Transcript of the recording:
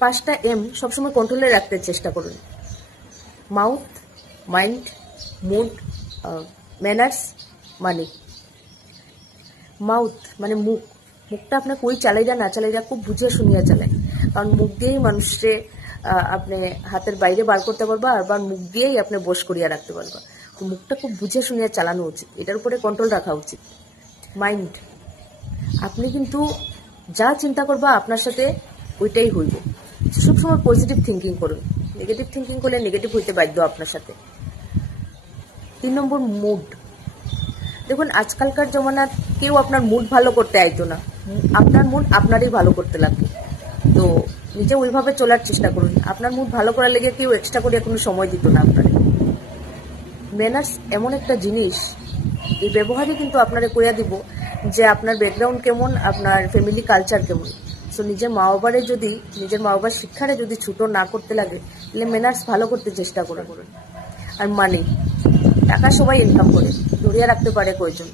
5টা এম সবসময় কন্ট্রোলে রাখতে চেষ্টা করুন। মাউথ, মাইন্ড, মুড, ম্যানার্স, মানি। মাউথ মানে মুখ, মুখটা আপনার কই চালাইরা না চালাইরা খুব বুঝে শুনিয়া চালায়, কারণ মুখ দিয়েই মানুষকে আপনি হাতের বাইরে বার করতে পারবা, আবার মুখ দিয়েই আপনি বশ করিয়া রাখতে পারবা। তো মুখটা খুব বুঝে শুনিয়া চালানো উচিত, এটার উপরে কন্ট্রোল রাখা উচিত। মাইন্ড, আপনি কিন্তু যা চিন্তা করবা আপনার সাথে ওইটাই হইব। সবসময় পজিটিভ থিঙ্কিং করুন, নেগেটিভ থিঙ্কিং করলে নেগেটিভ হইতে বাধ্য আপনার সাথে। 3 নম্বর মুড। দেখুন আজকালকার জমানার কেউ আপনার মুড ভালো করতে আইতো না, আপনার মুড আপনারই ভালো করতে লাগবে। তো নিজে ওইভাবে চলার চেষ্টা করুন, আপনার মুড ভালো করার লেগে কেউ এক্সট্রা করে কোনো সময় দিত না আপনার। ম্যানার্স এমন একটা জিনিস, এই ব্যবহারই কিন্তু আপনারা কইয়া দিব যে আপনার ব্যাকগ্রাউন্ড কেমন, আপনার ফ্যামিলি কালচার কেমন। সো নিজের মা বাবার শিক্ষারে যদি ছোট না করতে লাগে, তাহলে ম্যানার্স ভালো করতে চেষ্টা করুন। আর মানি, টাকা সবাই ইনকাম করে, ধরিয়া রাখতে পারে কয়জন।